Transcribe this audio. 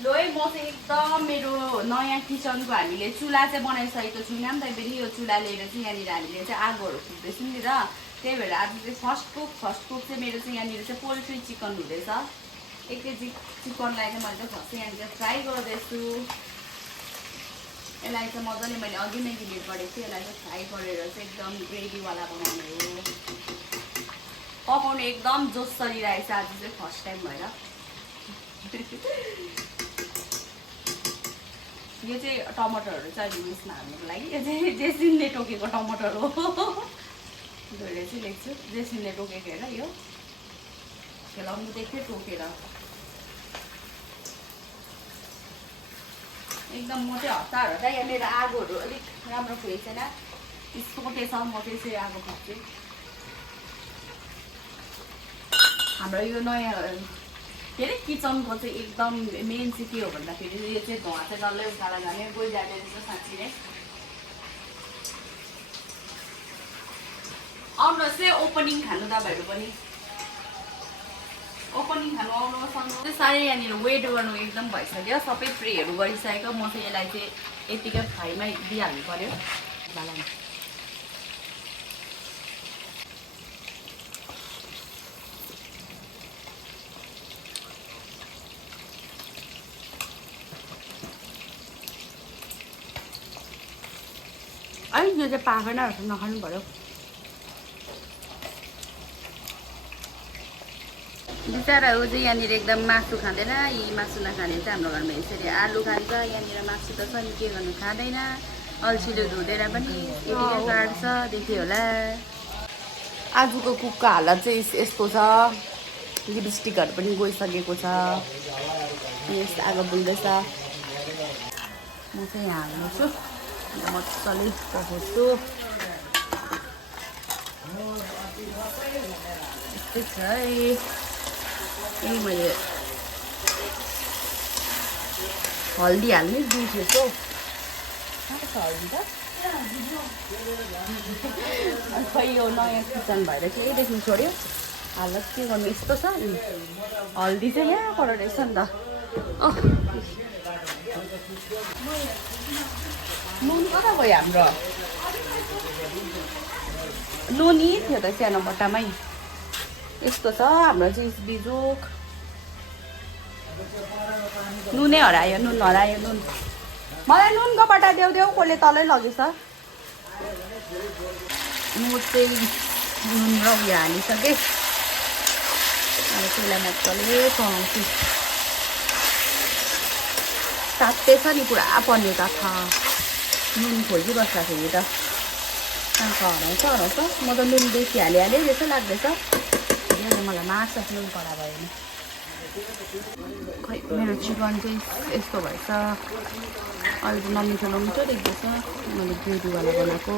लो है म चाहिँ एकदम मेरो नयाँ किचनको हामीले चुल्हा चाहिँ बनाइसकेको छैनौँ तैपनि यो चुल्हा लिएर चाहिँ यहाँनिर हामीले चाहिँ आगोहरू फुक्दैछौँ नि त त्यही भएर आज चाहिँ फर्स्ट कुक चाहिँ मेरो चाहिँ यहाँनिर चाहिँ पोल्ट्री चिकन हुँदैछ 1 केजी चिकनलाई चाहिँ मैले चाहिँ फर्स्ट यहाँनिर फ्राई गर्दैछु यसलाई चाहिँ मजाले मैले अघि नै डिलिट गरेको थिएँ यसलाई चाहिँ फ्राई गरेर चाहिँ एकदम ग्रेभीवाला बनाउने हो पकाउने एकदम जोस चलिरहेको छ आज चाहिँ फर्स्ट टाइम भएर यो चाहिँ टमाटरहरू चाहिँ अहिले उयसमा हाल्नुको लागि यो चाहिँ जेसिनले टोकेको टमाटर हो धोएर चाहिँ लेख्छु जेसिनले टोकेको हेर यो खेलाउनु देख्थेँ टोकेर एकदम म चाहिँ हतार हतार यहाँनिर आगोहरू अलिक राम्रो फुलेको छैन सोटेछ म त्यसै आगो फुक्छु हाम्रो यो नयाँ के अरे किचनको चाहिँ एकदम मेन चाहिँ के हो भन्दाखेरि यो चाहिँ धुवा चाहिँ डल्लै उकालो जाने गइजाने रहेछ साँच्ची नै आउनुहोस् चाहिँ ओपनिङ खानु तपाईँहरू पनि ओपनिङ खानु आउनुहोस् साह्रै यहाँनिर वेट गर्नु एकदम भइसक्यो सबै प्रेहरू गरिसकेको म चाहिँ यसलाई चाहिँ यतिकै फ्राईमै दिइहाल्नु पर्यो बालामा अलिक यो चाहिँ पाकेन रहेछ नखानु पर्यो बिचराहरू चाहिँ यहाँनिर एकदम मासु खाँदैन यी मासु नखाने चाहिँ हाम्रो घरमा यसरी आलु खान्छ यहाँनिर मासु त छ नि के गर्नु खाँदैन अल्छीले धुँदैन पनि यतिकै काट्छ देख्यो होला आजको कुकको हालत चाहिँ यस्तो छ लिपस्टिकहरू पनि गइसकेको छ यस आगो बुल्दैछ म चाहिँ यहाँ हाल्नेछु मजाले पकाउँछु यस्तै छ है यही मैले हल्दी हाल्ने बिर्सेछु हल्दी त खै यो नयाँ किचन भएर चाहिँ यही देख्नु छोड्यो हालत के गर्नु यस्तो छ हल्दी चाहिँ यहाँबाट रहेछ नि त नुन कता गयो हाम्रो नुन यी थियो त सानो बट्टामै यस्तो छ हाम्रो चाहिँ बिजुक नुनै हरायो नुन मलाई नुनको बट्टा देऊ कसले तलै लगेछ म चाहिँ नुन र उयो हालिसकेँ अब त्यसलाई मजाले पकाउँछु तात्तेछ नि पुरा पर्ने त नुन खोजिबस्दाखेरि त हराउँछ म त नुन बेसी हालिहालेँ जस्तो लाग्दैछ मलाई मार्छ नुन कडा भयो भने खै मेरो चिकन चाहिँ यस्तो भएछ अहिले त नमिठो देख्दैछ मैले ग्रेभीवाला बनाएको